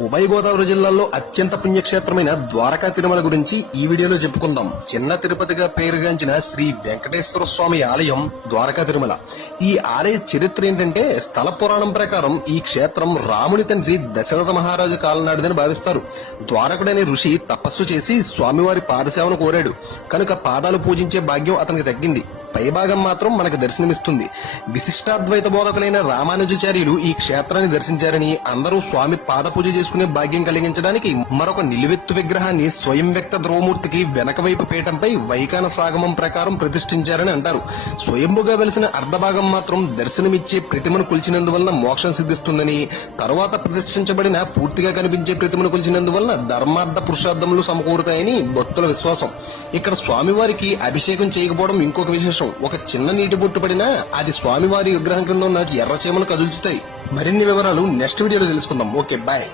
ఉభయ గోదావరి జిల్లాల్లో అత్యంత పుణ్యక్షేత్రమైన ద్వారకా తిరుమల గురించి ఈ వీడియోలో చెప్పుకుందాం. చిన్న తిరుపతిగా పేరుగాంచిన శ్రీ వెంకటేశ్వర స్వామి ఆలయం ద్వారకా తిరుమల. ఈ ఆలయ చరిత్ర ఏంటంటే, స్థల పురాణం ప్రకారం ఈ క్షేత్రం రాముని తండ్రి దశరథ మహారాజు కాలనాడిదని భావిస్తారు. ద్వారకుడనే ఋషి తపస్సు చేసి స్వామివారి పాదసేవను కోరాడు కనుక పాదాలు పూజించే భాగ్యం అతనికి తగ్గింది. పైభాగం మాత్రం మనకు దర్శనమిస్తుంది. విశిష్టాద్వైత బోధకులైన రామానుజాచార్యులు ఈ క్షేత్రాన్ని దర్శించారని, అందరూ స్వామి పాద పూజ చేసుకునే భాగ్యం కలిగించడానికి మరొక నిలువెత్తు విగ్రహాన్ని స్వయం వ్యక్త ధ్రువమూర్తికి వెనక వైపు పీఠంపై వైఖాన సాగమం ప్రకారం ప్రతిష్ఠించారని అంటారు. స్వయంభుగా వెలిసిన అర్ధభాగం మాత్రం దర్శనమిచ్చే ప్రతిమను కొలిచినందువలన మోక్షం సిద్ధిస్తుందని, తరువాత ప్రతిష్ఠించబడిన పూర్తిగా కనిపించే ప్రతిమను కొలిచినందువలన ధర్మార్థ పురుషార్థములు సమకూరుతాయని భక్తుల విశ్వాసం. ఇక్కడ స్వామివారికి అభిషేకం చేయకపోవడం ఇంకొక విశేషం. ఒక చిన్న నీటి బొట్టు పడినా అది స్వామివారి విగ్రహం కింద ఉన్న ఎర్ర చీమలు కదుల్చుతాయి. మరిన్ని వివరాలు నెక్స్ట్ వీడియోలో తెలుసుకుందాం. Okay, bye.